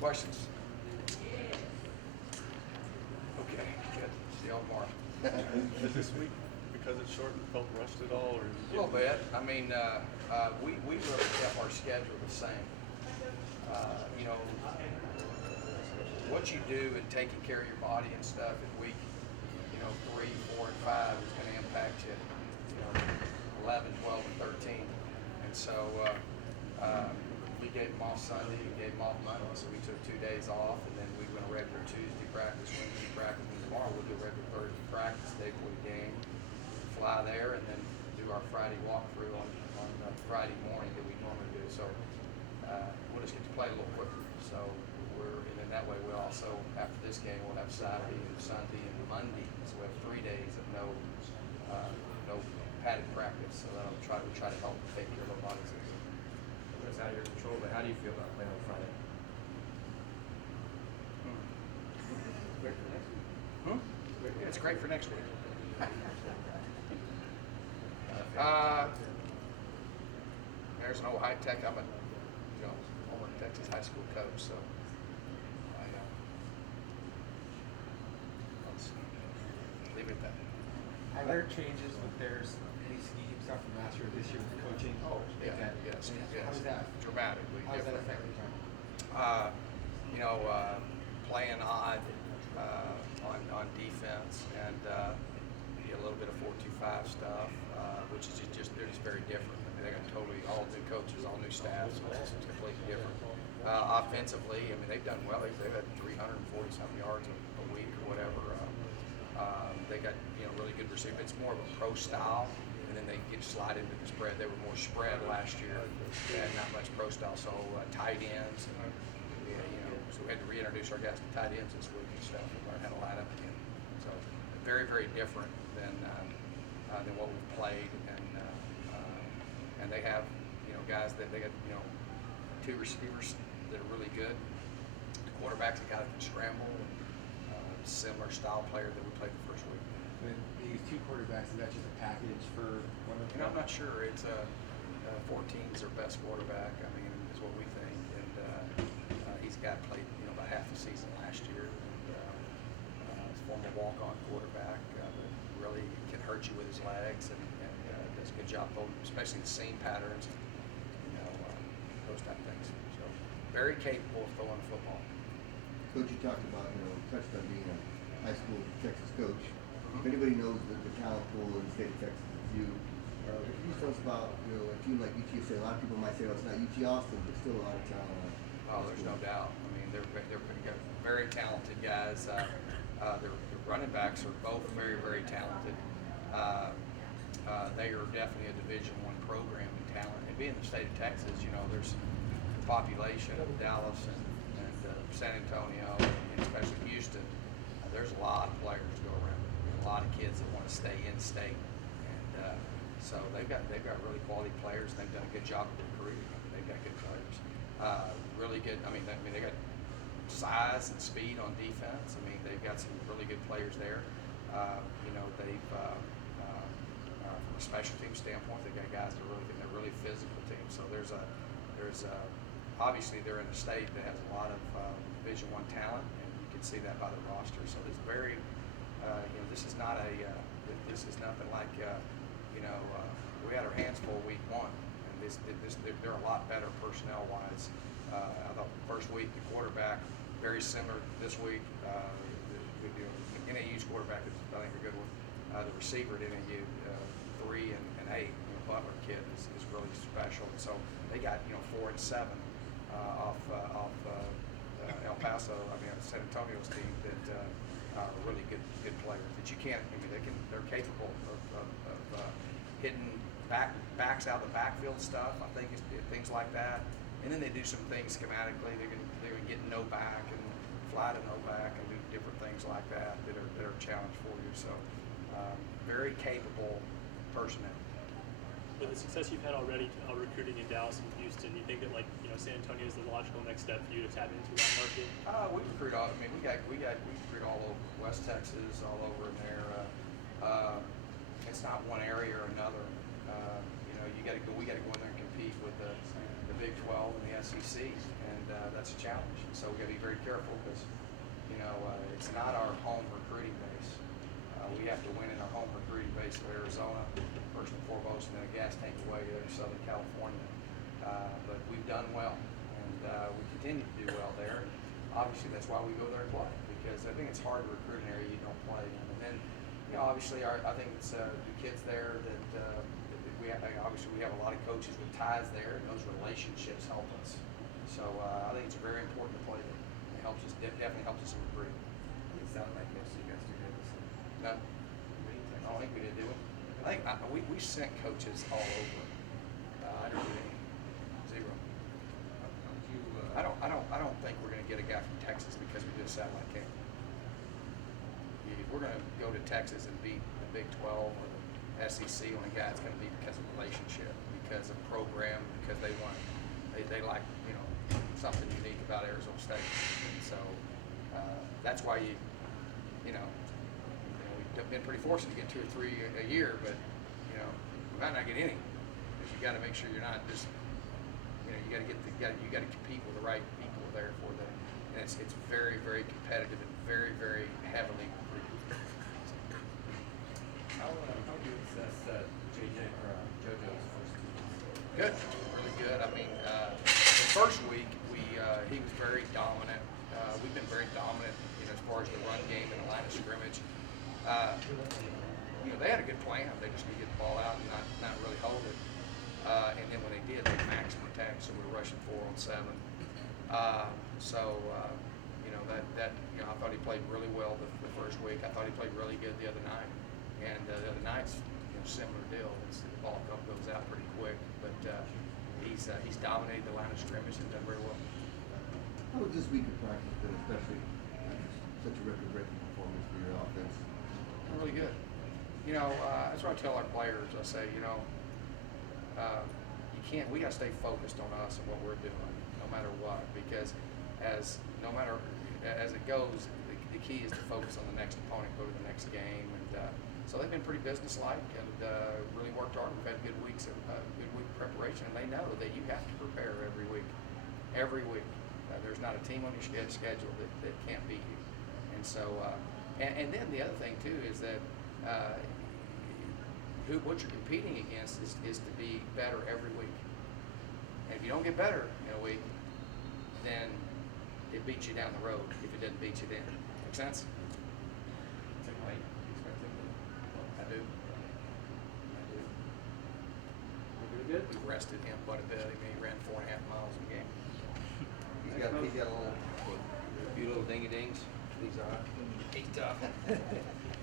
Questions? Okay, good. See y'all tomorrow. Is this week, because it's short, felt rushed at all, or? A little bit. I mean, we really kept our schedule the same. You know, what you do in taking care of your body and stuff in week, 3, 4, and 5 is going to impact you, 11, 12, and 13. And so we gave them off Sunday, we gave them off Monday, so we took 2 days off, and then we went a regular Tuesday practice, Wednesday practice, and tomorrow we'll do a regular Thursday practice, day before the game, fly there, and then do our Friday walkthrough on Friday morning that we normally do. So we'll just get to play a little quicker. So and then that way we also, after this game, we'll have Saturday and Sunday and Monday. So we have 3 days of no padded practice. So that'll try to help take care of our bodies. It's out of your control, but how do you feel about playing on Friday? Yeah, it's great for next week. There's no high tech. I'm a former Texas high school coach, so let's leave it at that. Are there changes with their any scheme stuff from last year, this year with the coaching? Oh, yeah, yes. How does that Dramatically How does that different. affect the time? Playing odd on defense and a little bit of 4-2-5 stuff, which is they're just very different. I mean, they got totally all new coaches, all new staff, so it's completely different. Offensively, I mean, they've done well. They've had 340 something yards a week or whatever. They got really good receivers. It's more of a pro style, and then they get slide into the spread. They were more spread last year. They had not much pro style, so tight ends. And, so we had to reintroduce our guys to tight ends this week and stuff, and learn how to line up again. So very, very different than what we've played, and they have guys that they got 2 receivers that are really good. The quarterback's a guy that can scramble. Similar style player that we played the first week. When they use 2 quarterbacks, is that just a package for one of them? I'm not sure. It's 14's their best quarterback. I mean, is what we think, and he's a guy that played about half the season last year. And, he's a former walk-on quarterback that really can hurt you with his legs and does a good job holding, especially the seam patterns, those type of things. So very capable of throwing the football. Coach, you talked about, touched on being a high school Texas coach. If anybody knows the talent pool in the state of Texas, it's you. Can you tell us about, a team like UT? Say a lot of people might say, it's not UT Austin, but still a lot of talent. Oh, there's no doubt. I mean, they're pretty good, very talented guys. Their running backs are both very, very talented. They are definitely a Division I program in talent. And being in the state of Texas, there's the population of Dallas and San Antonio, and especially Houston. There's a lot of players go around. A lot of kids that want to stay in state, and so they've got really quality players. And they've done a good job of recruiting. They've got good players, really good. I mean, they got size and speed on defense. I mean, they've got some really good players there. They've from a special team standpoint, they've got guys that they're really physical team. So there's obviously they're in a state that has a lot of Division I talent, and you can see that by the roster. So it's very, this is not this is nothing like, we had our hands full week 1, and they're a lot better personnel-wise. I thought the first week the quarterback very similar this week. NAU's quarterback is I think a good one. The receiver at NAU 3 and 8, Butler kid is really special, and so they got 4 and 7. Off El Paso, San Antonio's team that are really good players that you can't. I mean, they're capable of hitting backs out of the backfield stuff. I think it's things like that, and then they do some things schematically. They can get no back and fly to no back and do different things like that are a challenge for you. So very capable personnel. With the success you've had already recruiting in Dallas and Houston, you think that San Antonio is the logical next step for you to tap into that market? We recruit all. I mean, we recruit all over West Texas, all over in there. It's not one area or another. We got to go in there and compete with the Big 12 and the SEC, and that's a challenge. So we got to be very careful because, it's not our home recruiting base. We have to win in our home recruiting base of Arizona, first and foremost, and then a gas tank away there in Southern California. But we've done well, and we continue to do well there. And obviously, that's why we go there and play, because I think it's hard to recruit an area you don't play in. And then, obviously, I think it's the kids there that we have, obviously we have a lot of coaches with ties there, and those relationships help us. So I think it's very important to play there. It helps us, definitely helps us in recruiting. It sounded like most of you guys do good this year. No, I don't think we did, do we? I think we sent coaches all over. I don't do any. Zero. I don't think we're going to get a guy from Texas because we did a satellite camp. If we're going to go to Texas and beat the Big 12 or the SEC on a guy, it's going to be because of relationship, because of program, because they like something unique about Arizona State, and so that's why we've been pretty fortunate to get 2 or 3 a year, but we might not get any because you got to make sure you're not just you got to compete with the right people there for the, and it's very, very competitive and very, very heavily recruited. How do you assess JJ or JoJo's first 2 weeks? Good, really good. I mean, the first week he was very dominant. We've been very dominant, as far as the run game and the line of scrimmage. They had a good plan. They just need to get the ball out and not really hold it. And then when they did, they maxed protect, so we were rushing 4 on 7. I thought he played really well the first week. I thought he played really good the other night. And the other night's similar deal. The ball goes out pretty quick, but he's dominated the line of scrimmage and done very well. How was this week of practice been, especially after such a record-breaking performance for your offense? Really good. That's what I tell our players. I say, we got to stay focused on us and what we're doing, no matter what, because as it goes, the key is to focus on the next opponent, go to the next game, and so they've been pretty businesslike and really worked hard. We've had good week preparation, and they know that you have to prepare every week. Every week, there's not a team on your schedule that can't beat you, and so and then the other thing too is that. What you're competing against is to be better every week. And if you don't get better in a week, then it beats you down the road if it doesn't beat you then. Make sense? Tim White, you expect him to? I do. We're doing good? We rested him quite a bit. I mean, he ran 4.5 miles a game. He's got a few little dingy dings. He's tough.